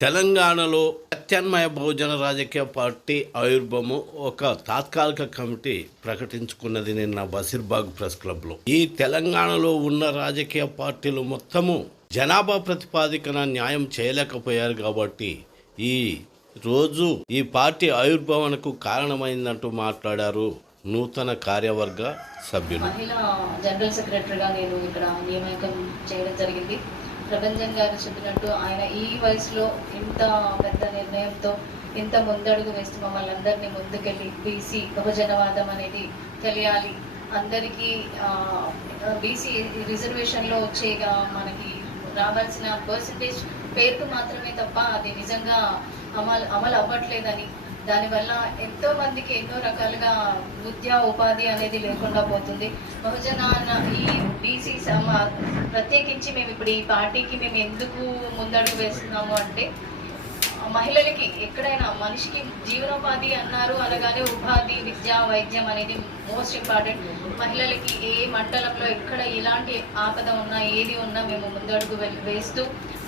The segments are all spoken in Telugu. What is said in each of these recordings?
తెలంగాణలో ప్రత్యామ్నాయ బహుజన రాజకీయ పార్టీ ఆవిర్భావం ఒక తాత్కాలిక కమిటీ ప్రకటించుకున్నది నిన్న బసిర్బాగ్ ప్రెస్ క్లబ్లో. ఈ తెలంగాణలో ఉన్న రాజకీయ పార్టీలు మొత్తము జనాభా ప్రతిపాదికన న్యాయం చేయలేకపోయారు కాబట్టి ఈ రోజు ఈ పార్టీ ఆవిర్భావనకు కారణమైందంటూ మాట్లాడారు నూతన కార్యవర్గ సభ్యులు. మహిళా జనరల్ సెక్రటరీగా నేను ఇక్కడ నియామకం చేయడం జరిగింది. ప్రభంజన్ గారు చెప్పినట్టు ఆయన ఈ వయసులో ఇంత పెద్ద నిర్ణయంతో ఇంత ముందడుగు వేస్తూ మమ్మల్ని అందరినీ ముందుకెళ్ళి బీసీ బహుజనవాదం అనేది తెలియాలి. అందరికీ బీసీ రిజర్వేషన్లో వచ్చేగా మనకి రావాల్సిన పర్సంటేజ్ పేరుకు మాత్రమే తప్ప అది నిజంగా అమలు అమలు అవ్వట్లేదని దానివల్ల ఎంతో మందికి ఎన్నో రకాలుగా విద్యా ఉపాధి అనేది లేకుండా పోతుంది. బహుజన ఈ బీసీ సమ ప్రత్యేకించి మేము ఇప్పుడు ఈ పార్టీకి మేము ఎందుకు ముందడుగు వేస్తున్నాము అంటే మహిళలకి ఎక్కడైనా మనిషికి జీవనోపాధి అన్నారు అనగానే ఉపాధి విద్య వైద్యం అనేది మోస్ట్ ఇంపార్టెంట్ మహిళలకి ఏ మండలంలో ఎక్కడ ఎలాంటి ఆపద ఉన్నా ఏది ఉన్నా మేము ముందడుగు వేస్తూ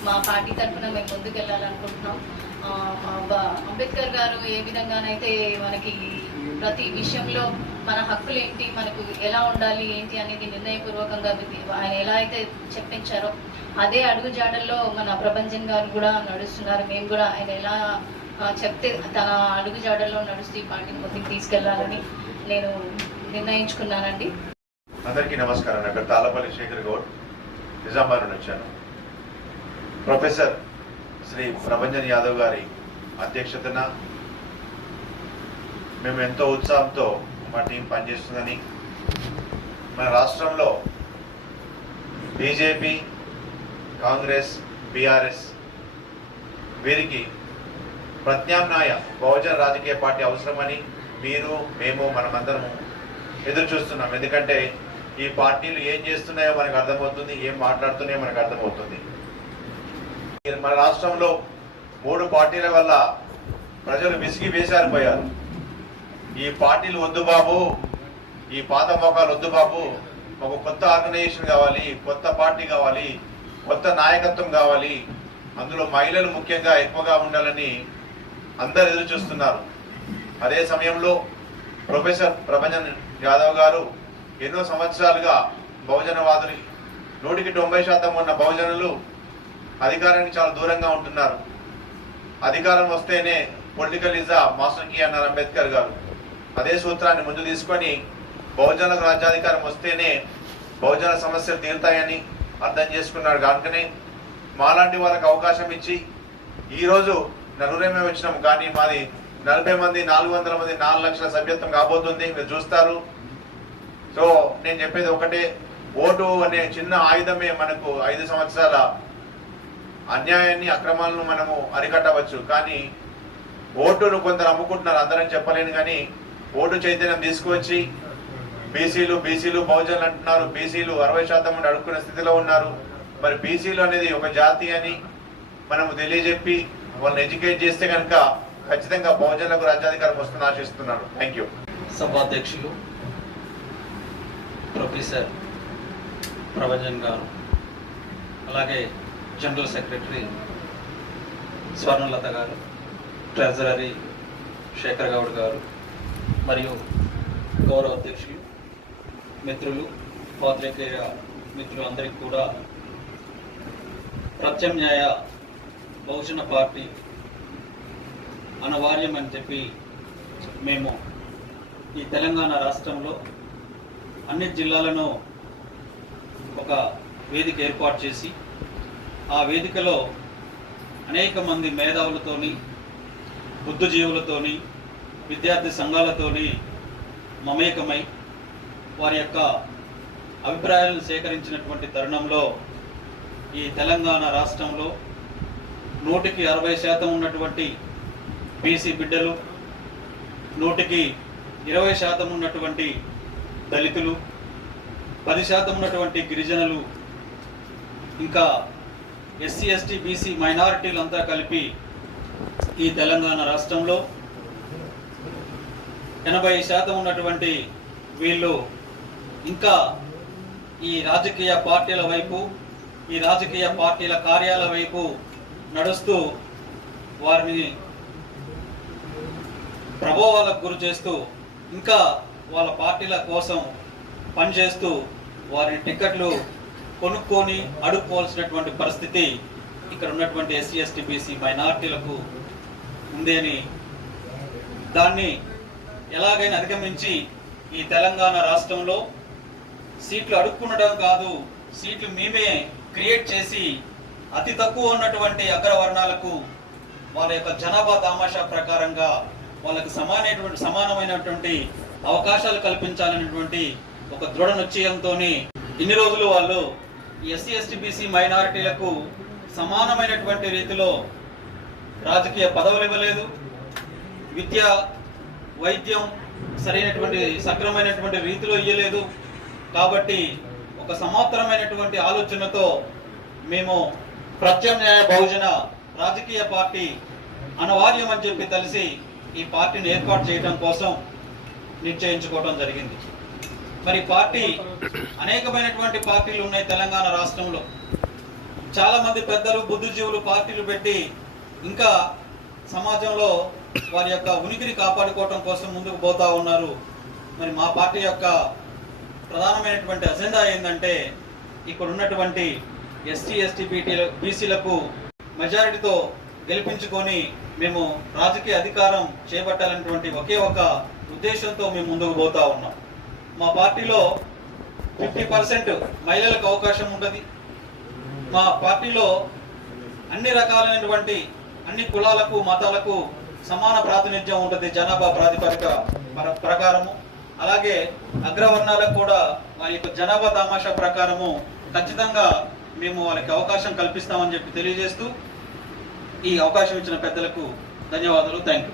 మా పార్టీ తరఫున మేము ముందుకు వెళ్ళాలనుకుంటున్నాం అంబేద్కర్ గారు ఏ విధంగానైతే మనకి ప్రతి విషయంలో మన హక్కులు ఏంటి మనకు ఎలా ఉండాలి ఏంటి అనేది నిర్ణయపూర్వకంగా ఆయన ఎలా అయితే చెప్పించారో అదే అడుగు జాడల్లో మన ప్రభంజన్ గారు కూడా నడుస్తున్నారు. మేము కూడా ఆయన ఎలా చెప్తే తన అడుగు జాడల్లో నడుస్తూ ఈ పార్టీని ముందుకు తీసుకెళ్ళాలని నేను నిర్ణయించుకున్నానండి. అందరికీ నమస్కారం. తాళపల్లి శేఖర్ గౌడ్. నిజామాబాద్ నుండి వచ్చాను. ప్రొఫెసర్ శ్రీ ప్రభంజన్ యాదవ్ గారి అధ్యక్షతన మేము ఎంతో ఉత్సాహంతో మా టీం పనిచేస్తుందని మన రాష్ట్రంలో బీజేపీ కాంగ్రెస్ బీఆర్ఎస్ వీరికి ప్రత్యామ్నాయ బహుజన రాజకీయ పార్టీ అవసరమని మీరు మేము మనమందరము ఎదురు చూస్తున్నాం ఎందుకంటే ఈ పార్టీలు ఏం చేస్తున్నాయో మనకు అర్థమవుతుంది ఏం మాట్లాడుతున్నాయో మనకు అర్థమవుతుంది. మన రాష్ట్రంలో మూడు పార్టీల వల్ల ప్రజలు విసిగి వేసారిపోయారు ఈ పార్టీలు వద్దు బాబు ఈ పాత మొఖాలు వద్దు బాబు ఒక కొత్త ఆర్గనైజేషన్ కావాలి కొత్త పార్టీ కావాలి కొత్త నాయకత్వం కావాలి. అందులో మహిళలు ముఖ్యంగా ఎక్కువగా ఉండాలని అందరు ఎదురు చూస్తున్నారు. అదే సమయంలో ప్రొఫెసర్ ప్రభంజన్ యాదవ్ గారు ఎన్నో సంవత్సరాలుగా బహుజనవాదులు నూటికి తొంభై శాతం ఉన్న బహుజనులు అధికారానికి చాలా దూరంగా ఉంటున్నారు. అధికారం వస్తేనే పొలిటికల్ ఇజ్ మాస్టర్ కీ అన్నారు అంబేద్కర్ గారు. అదే సూత్రాన్ని ముందు తీసుకొని బహుజనులకు రాజ్యాధికారం వస్తేనే బహుజన సమస్యలు తీరుతాయని అర్థం చేసుకున్నాడు కనుకనే. మాలాంటి వాళ్ళకి అవకాశం ఇచ్చి ఈరోజు నలుగురేమే వచ్చినాం కానీ మాది నలభై మంది నాలుగు వందల మంది నాలుగు లక్షల సభ్యత్వం కాబోతుంది. మీరు చూస్తారు. సో నేను చెప్పేది ఒకటే. ఓటు అనే చిన్న ఆయుధమే మనకు ఐదు సంవత్సరాల అన్యాయాన్ని అక్రమాలను మనము అరికట్టవచ్చు. కానీ ఓటును కొందరు అమ్ముకుంటున్నారు అందరం చెప్పలేను కానీ ఓటు చైతన్యం తీసుకువచ్చి బీసీలు బీసీలు బహుజనులు అంటున్నారు బీసీలు అరవై శాతం నుండి అడుక్కునే స్థితిలో ఉన్నారు. మరి బీసీలు అనేది ఒక జాతి అని మనము తెలియజెప్పి వాళ్ళని ఎడ్యుకేట్ చేస్తే కనుక ఖచ్చితంగా బహుజనులకు రాజ్యాధికారం వస్తుందని ఆశిస్తున్నాను. థ్యాంక్ యూ సభాధ్యక్షులు ప్రొఫెసర్ ప్రభంజన్ గారు అలాగే జనరల్ సెక్రటరీ స్వర్ణలత గారు ట్రెజరీ శేఖర్ గౌడ్ గారు మరియు గౌరవ అధ్యక్షులు మిత్రులు పాత్రికేయ మిత్రులు అందరికీ కూడా ప్రత్యామ్నాయ బహుజన పార్టీ అనివార్యం అని చెప్పి మేము ఈ తెలంగాణ రాష్ట్రంలో అన్ని జిల్లాలను ఒక వేదిక ఏర్పాటు చేసి ఆ వేదికలో అనేక మంది మేధావులతోని బుద్ధుజీవులతోని విద్యార్థి సంఘాలతోని మమేకమై వారి యొక్క అభిప్రాయాలను సేకరించినటువంటి తరుణంలో ఈ తెలంగాణ రాష్ట్రంలో నూటికి అరవై శాతం ఉన్నటువంటి బీసీ బిడ్డలు నూటికి ఇరవై శాతం ఉన్నటువంటి దళితులు పది శాతం ఉన్నటువంటి గిరిజనులు ఇంకా ఎస్సీ ఎస్టీ బీసీ మైనారిటీలంతా కలిపి ఈ తెలంగాణ రాష్ట్రంలో ఎనభై శాతం ఉన్నటువంటి వీళ్ళు ఇంకా ఈ రాజకీయ పార్టీల వైపు ఈ రాజకీయ పార్టీల కార్యాల వైపు నడుస్తూ వారిని ప్రభావాలకు గురి చేస్తూ ఇంకా వాళ్ళ పార్టీల కోసం పనిచేస్తూ వారి టికెట్లు కొనుక్కొని అడుక్కోవాల్సినటువంటి పరిస్థితి ఇక్కడ ఉన్నటువంటి ఎస్సీ ఎస్టీ బీసీ మైనార్టీలకు ఉంది అని దాన్ని ఎలాగైనా అధిగమించి ఈ తెలంగాణ రాష్ట్రంలో సీట్లు అడుక్కుండడం కాదు సీట్లు మేమే క్రియేట్ చేసి అతి తక్కువ ఉన్నటువంటి అగ్రవర్ణాలకు వాళ్ళ యొక్క జనాభా తామాషా ప్రకారంగా వాళ్ళకి సమానమైనటువంటి సమానమైనటువంటి అవకాశాలు కల్పించాలనేటువంటి ఒక దృఢ నిశ్చయంతో ఇన్ని రోజులు వాళ్ళు ఎస్సీ ఎస్టీ బీసీ మైనారిటీలకు సమానమైనటువంటి రీతిలో రాజకీయ పదవులు ఇవ్వలేదు. విద్య వైద్యం సరైనటువంటి సక్రమైనటువంటి రీతిలో ఇయ్యలేదు. కాబట్టి ఒక సమాంతరమైనటువంటి ఆలోచనతో మేము ప్రత్యామ్నాయ బహుజన రాజకీయ పార్టీ అనివార్యం అని చెప్పి తెలిసి ఈ పార్టీని ఏర్పాటు చేయడం కోసం నిశ్చయించుకోవడం జరిగింది. మరి పార్టీ అనేకమైనటువంటి పార్టీలు ఉన్నాయి తెలంగాణ రాష్ట్రంలో. చాలా మంది పెద్దలు బుద్ధిజీవులు పార్టీలు పెట్టి ఇంకా సమాజంలో వారి యొక్క ఉనికిని కాపాడుకోవటం కోసం ముందుకు పోతా ఉన్నారు. మరి మా పార్టీ యొక్క ప్రధానమైనటువంటి అజెండా ఏంటంటే ఇక్కడ ఉన్నటువంటి ఎస్టీ ఎస్టీ బీటీ బీసీలకు మెజారిటీతో గెలిపించుకొని మేము రాజకీయ అధికారం చేపట్టాలన్నటువంటి ఒకే ఒక ఉద్దేశంతో మేము ముందుకు పోతా ఉన్నాం. మా పార్టీలో ఫిఫ్టీ పర్సెంట్ మహిళలకు అవకాశం ఉంటుంది. మా పార్టీలో అన్ని రకాలైనటువంటి అన్ని కులాలకు మతాలకు సమాన ప్రాతినిధ్యం ఉంటుంది జనాభా ప్రాతిపదిక ప్రకారము. అలాగే అగ్రవర్ణాలకు కూడా వారి యొక్క జనాభా తమాషా ప్రకారము ఖచ్చితంగా మేము వాళ్ళకి అవకాశం కల్పిస్తామని చెప్పి తెలియజేస్తూ ఈ అవకాశం ఇచ్చిన పెద్దలకు ధన్యవాదాలు. Thank you